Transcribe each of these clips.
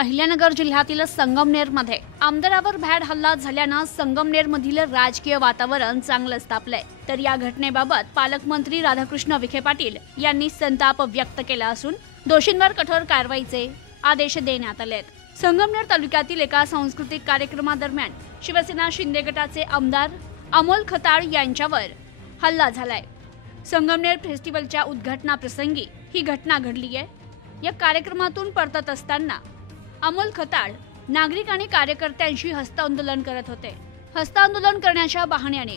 अहिल्यानगर जिल्ह्यातील संगमनेरमध्ये आमदारावर भ्याड हल्ला झाल्यानं संगमनेरमधील राजकीय वातावरण चांगलंच तापलंय। तर या घटनेबाबत पालकमंत्री राधाकृष्ण विखे पाटील यांनी संताप व्यक्त केला असून दोषींवर कठोर कारवाईचे आदेश देण्यात आलेत। संगमनेर तालुक्यातील एका सांस्कृतिक कार्यक्रमादरम्यान शिवसेना शिंदे गटाचे आमदार अमोल खताळ यांच्यावर हल्ला झालाय। संगमनेर फेस्टिवलच्या उद्घाटना प्रसंगी ही घटना घडली आहे। या कार्यक्रमातून परतत असताना अमोल खताळ नागरिक आणि कार्यकर्त्यांशी हस्तांदोलन करत होते। हस्तांदोलन करण्याच्या बहाण्याने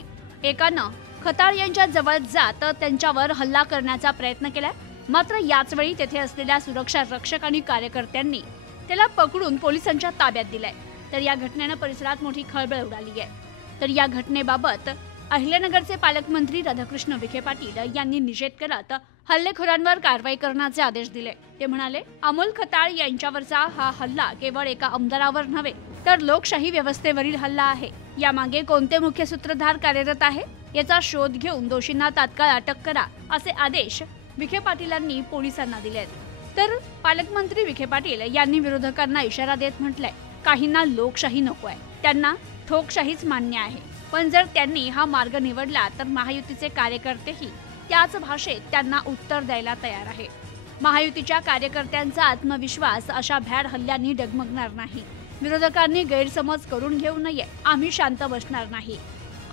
एकानं खताळ यांच्या जवळ जात त्यांच्यावर हल्ला करण्याचा प्रयत्न केला। मात्र याच वेळी तेथे असलेल्या सुरक्षा रक्षक आणि कार्यकर्त्यांनी त्याला पकडून पोलिसांच्या ताब्यात दिलाय। तर या घटनेने परिसरात मोठी खळबळ उडाली आहे। तर या घटनेबाबत अहिल्यानगरचे पालकमंत्री राधाकृष्ण विखे पाटील यांनी निषेध करत हल्लेखोरांवर कारवाई करण्याचे आदेश दिले। ते म्हणाले, अमोल खताळ यांच्यावरचा हा हल्ला केवळ एका आमदारावर नव्हे तर लोकशाही व्यवस्थेवरील हल्ला आहे। यामागे कोणते मुख्य सूत्रधार कार्यरत आहे याचा शोध घेऊन दोषींना तात्काळ अटक करा असे आदेश विखे पाटीलांनी पोलिसांना दिलेत। तर पालकमंत्री विखे पाटील यांनी विरोधकांना इशारा देत म्हटलंय, काहींना लोकशाही नको आहे, त्यांना ठोकशाहीच मान्य आहे। पण जर त्यांनी हा मार्ग निवडला तर महायुतीचे कार्यकर्तेही त्याच भाषेत त्यांना उत्तर द्यायला तयार आहे। महायुतीच्या कार्यकर्त्यांचा आत्मविश्वास अशा भ्याड हल्ल्यांनी डगमगणार नाही। विरोधकांनी गैरसमज करून घेऊ नये, आम्ही शांत बसणार नाही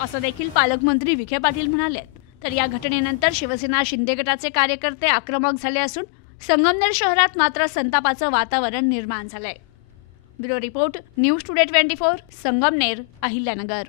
असं देखील पालकमंत्री विखे पाटील म्हणाले। तर या घटनेनंतर शिवसेना शिंदे गटाचे कार्यकर्ते आक्रमक झाले असून संगमनेर शहरात मात्र संतापाचं वातावरण निर्माण झालंय। Bureau report, news today 24, Sangamner, Ahilyanagar.